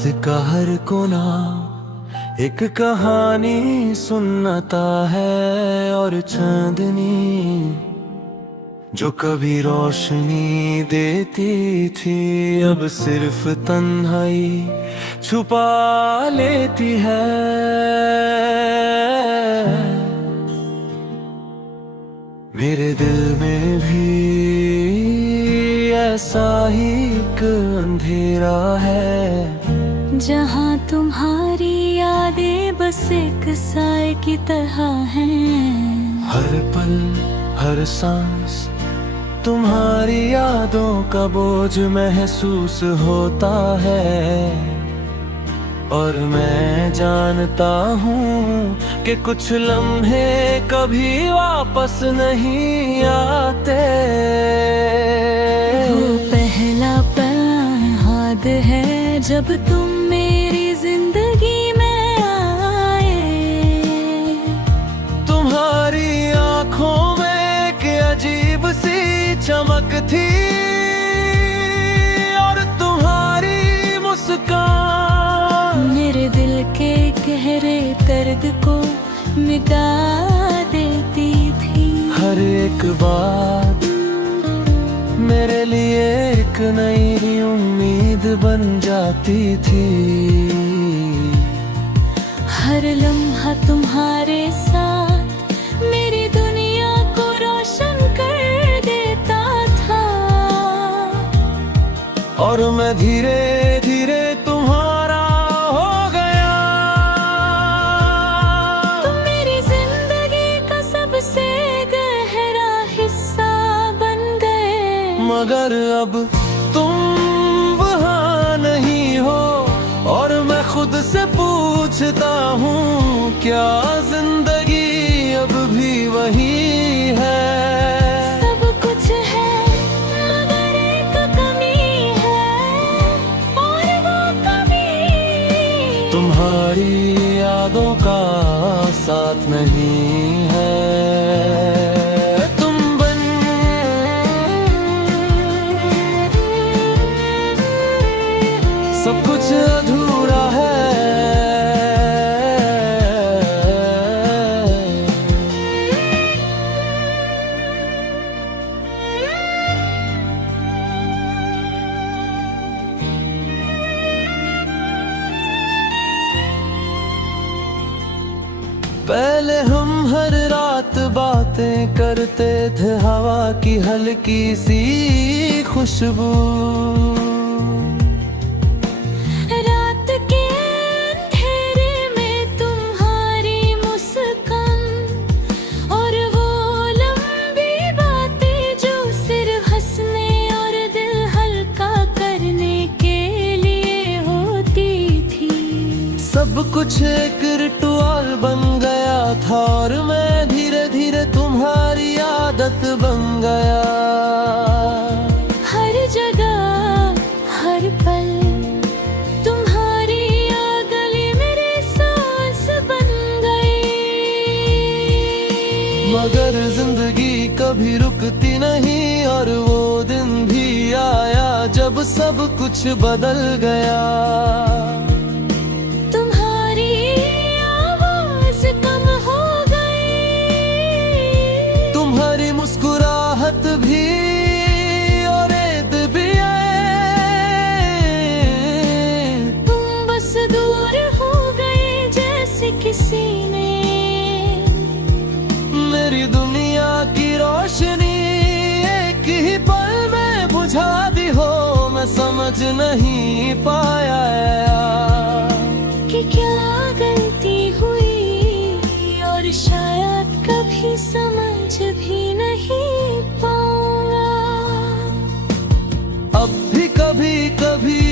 रात का हर कोना एक कहानी सुनाता है, और चांदनी जो कभी रोशनी देती थी अब सिर्फ तन्हाई छुपा लेती है। मेरे दिल में भी ऐसा ही एक अंधेरा है, जहाँ तुम्हारी यादें बस एक साए की तरह हैं। हर पल हर सांस तुम्हारी यादों का बोझ महसूस होता है, और मैं जानता हूँ कि कुछ लम्हे कभी वापस नहीं आते। वो पहला पल याद है जब तुम मेरी जिंदगी में आए। तुम्हारी आंखों में एक अजीब सी चमक थी, और तुम्हारी मुस्कान मेरे दिल के गहरे दर्द को मिटा देती थी। हर एक बात मेरे लिए एक नई उम्मीद बन जाती थी। हर लम्हा तुम्हारे साथ मेरी दुनिया को रोशन कर देता था, और मैं धीरे धीरे तुम्हारा हो गया। तुम मेरी जिंदगी का सबसे गहरा हिस्सा बन गए। मगर अब तुम वहाँ नहीं हो, और मैं खुद से पूछता हूँ क्या जिंदगी अब भी वही है। सब कुछ है मगर एक कमी है, और वो कमी तुम्हारी यादों का साथ नहीं है। सब कुछ अधूरा है। पहले हम हर रात बातें करते थे, हवा की हल्की सी खुशबू। सब कुछ एक रिचुअल बन गया था, और मैं धीरे धीरे तुम्हारी आदत बन गया। हर जगह हर पल तुम्हारी याद गली मेरे सांस बन गई। मगर जिंदगी कभी रुकती नहीं, और वो दिन भी आया जब सब कुछ बदल गया। तुम्हारी मुस्कुराहट भी और ऐद भी आए। तुम बस दूर हो गए जैसे किसी ने मेरी दुनिया की रोशनी एक ही पल में बुझा दी हो। मैं समझ नहीं पाया कि क्या गलती हुई, और शायद कभी समझ भी नहीं पाऊंगा। अब भी कभी कभी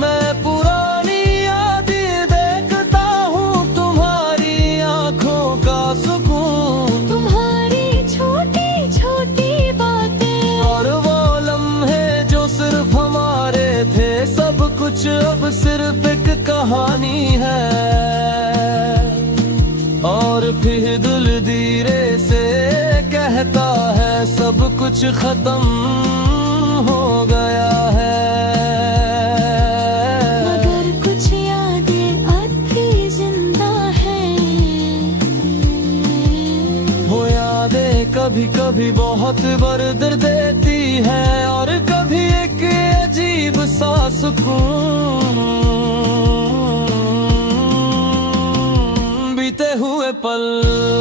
मैं पुरानी यादें देखता हूँ, तुम्हारी आंखों का सुकून, तुम्हारी छोटी छोटी बातें, और वो लम्हे जो सिर्फ हमारे थे। सब कुछ अब सिर्फ एक कहानी है, और फिर दिल धीरे से कहता है सब कुछ खत्म हो गया है। मगर कभी कभी बहुत दर्द देती है, और कभी एक अजीब सा सुकून। बीते हुए पल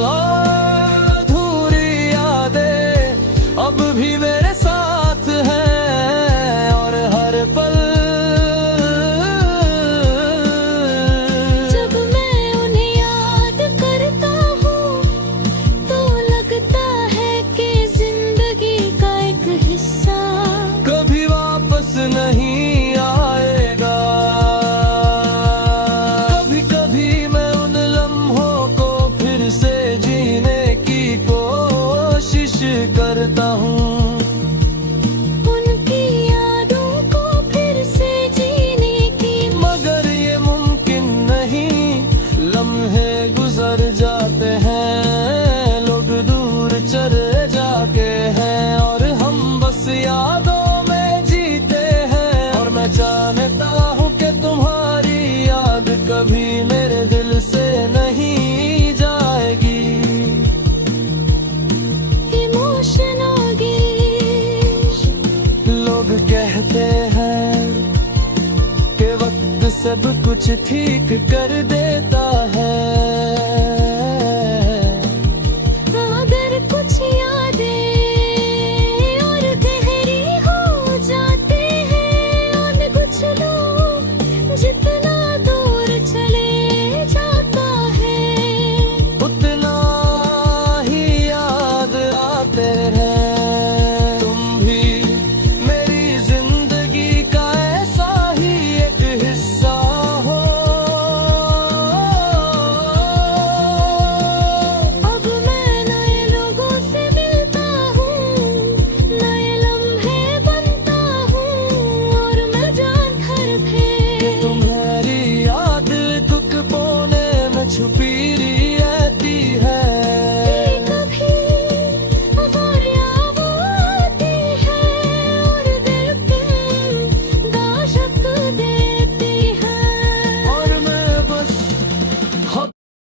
और अधूरी यादें अब भी मेरे साथ हैं, और हर पल जब मैं उन्हें याद करता हूँ तो लगता है कि जिंदगी का एक हिस्सा कभी वापस नहीं आएगा। कभी कभी मैं उन लम्हों को फिर से जीने की कोशिश करता हूँ, उनकी यादों को फिर से जीने की। मगर ये मुमकिन नहीं, लम्हे गुजर जाते हैं, लोग दूर चले जाते हैं, और हम बस यादों में जीते हैं। और मैं जानता हूँ कि तुम्हारी याद कभी मेरे दिल से नहीं जाएगी। इमोशनल गिरीश। लोग कहते हैं कि वक्त सब कुछ ठीक कर दे,